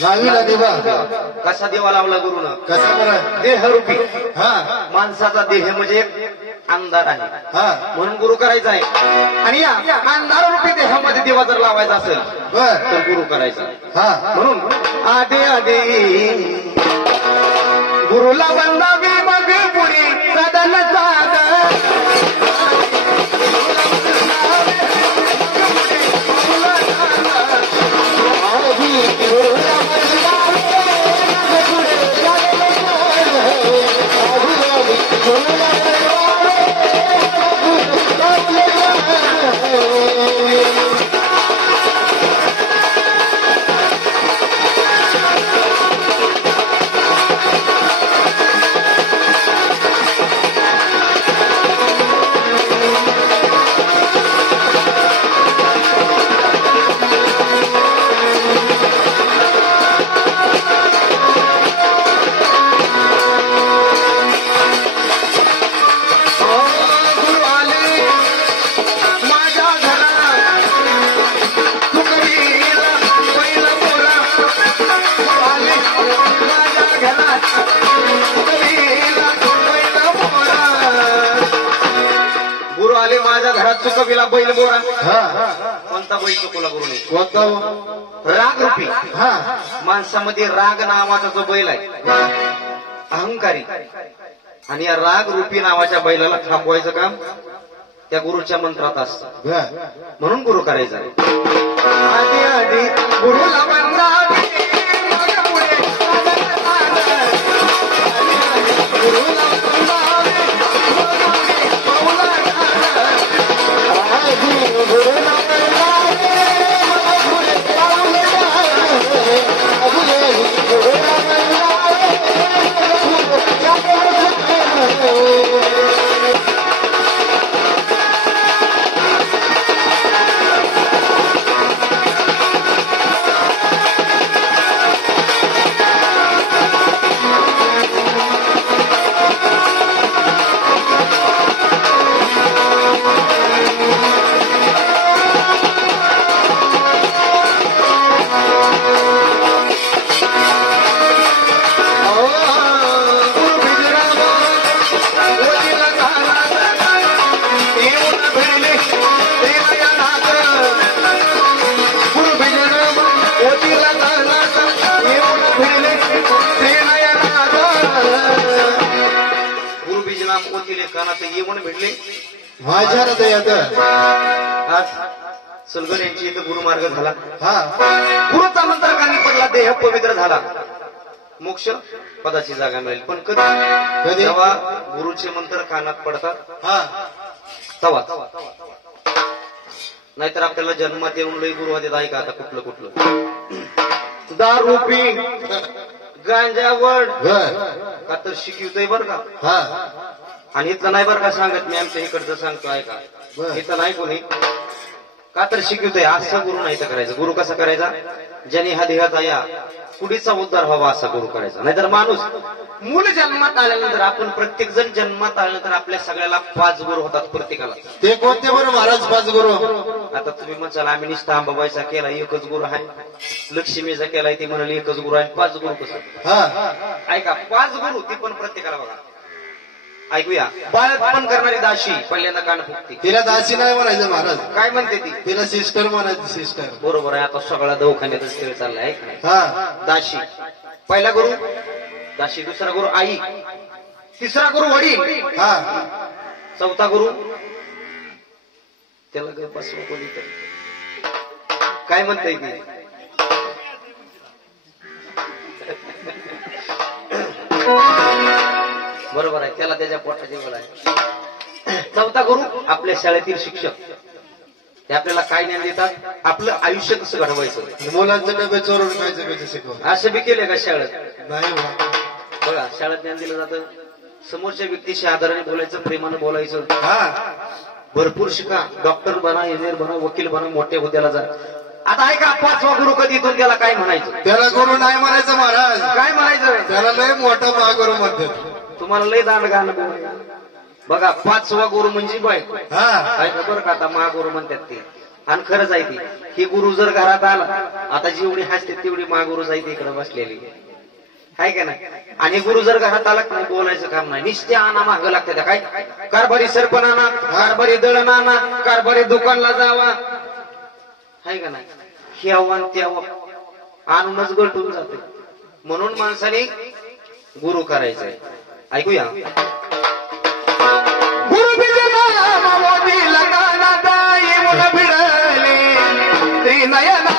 लावीला देवा कसा देवा लावला गुरुनं कसा बरं देहरूपी हा माणसाचा देह म्हणजे अंधार आहे हा म्हणून गुरु करायचा आहे आणि या अंधाररूपी देहामध्ये देवा जर लावायचा असेल बर तर गुरु करायचा हा म्हणून आधी आधी गुरुला वंदावी मग पुढे सदन घरात चुकविला बैल बोरा. हा कोणता बैल चुकवला गुरुने? कोणता? राग रूपी. हा माणसामध्ये राग नावाचा जो बैल आहे अहंकारी, आणि या राग रूपी नावाच्या बैलाला थांबवायचं काम त्या गुरुच्या मंत्रात असतं. म्हणून गुरु करायचा. आधी आधी गुरुला वंदावे, मग पुढे गुरुला वंदावे, मग पुढे गुरुला वंदावे, मग पुढे पाऊल टाकावे. गुरुला वंदावे, मग पुढे येऊन भेटले माझ्या हृदयात. आज सलगर यांची इथं गुरुमार्ग झाला. हा गुरुचा मंत्र कानी पडला, देह पवित्र झाला, मोक्ष पदाची जागा मिळेल. पण कधी? जेव्हा गुरुचे मंत्र कानात पडतात हा तवा. नाहीतर आपल्याला जन्मात येऊन लई गुरु होते. ऐका आता कुठलं कुठलं दारू पी, गांजावड का तर शिकवतोय बर का. हा आणि इथलं नाही बरं का सांगत, मी आमच्या इकडचं सांगतो ऐका. इथं नाही कोणी का तर शिकवतोय. असं गुरु नाही तर करायचं. गुरु कसा करायचा? ज्याने हा देहाचा या कुडीचा उद्धार व्हावा असा गुरु करायचा. नाहीतर माणूस मूळ जन्मात आल्यानंतर, आपण प्रत्येक जण जन्मात आल्यानंतर आपल्या सगळ्याला 5 गुरु होतात प्रत्येकाला. ते कोणते बरं महाराज 5 गुरु? आता तुम्ही म्हणसाल आम्ही निष्ठा अंबाबाईचा केला एकच गुरु आहे, लक्ष्मीचा केलाय ती म्हणाली एकच गुरु आहे. 5 गुरु कसं? हा ऐका 5 गुरु ती पण प्रत्येकाला बघा. ऐकूया. बाळपण करणारी दाशी पहिल्यांदा कान फुकते. तिला दासी नाही म्हणायचं महाराज. काय म्हणते ती? तिला सिस्टर म्हणायचं. सिस्टर. बरोबर आहे. आता सगळा दवाखान्यातच खेळ चाललाय. हा दाशी पहिला गुरु दाशी, दुसरा गुरु आई, तिसरा गुरु वडील, हा चौथा गुरु त्याला गप बसवा कोणीतरी. काय म्हणताय ती? बरोबर आहे, त्याला त्याच्या पोटाची बोल आहे. चौथा गुरु आपल्या शाळेतील शिक्षक. ते आपल्याला काय ज्ञान देतात? आपलं आयुष्य कसं घडवायचं. मुलांचं डबे चोरून खायचं कसं शिकवलं. असं बी केलंय का शाळेत? नाही बघा शाळेत ज्ञान दिलं जातं. समोरच्या व्यक्तीशी आदराने बोलायचं, प्रेमानं बोलायचं. हा भरपूर शिका, डॉक्टर बना, इंजिनियर बना, वकील बना, मोठ्या हुद्द्याला जा. आता ऐका 5वा गुरु कधी येतो त्याला काय म्हणायचं? त्याला गुरु नाही म्हणायचं महाराज. काय म्हणायचं? त्याला लय मोठा महागुरु म्हणतात. तुम्हाला लय दांड गाणं बघा. 5वा गुरु म्हणजे बायको. हा बरं का आता महागुरु म्हणतात ते. आणि खरंच आहे ती. ही गुरु जर घरात आला, आता जेवढी हसते तेवढी महागुरु जायते इकडे बसलेली आहे का नाही. आणि गुरु जर घरात आला नाही बोलायचं काम नाही, निश्चय आणा मागं लागते. काय कारभारी सरपण आणा, कारभारी दळण आणा, कारभारी दुकानला जावा, आहे का नाही. हे आव्हान ते आव्हान आणूनच गळटून जाते. म्हणून माणसाने गुरु करायचंय. ऐकूया. गुरु भिडले नयना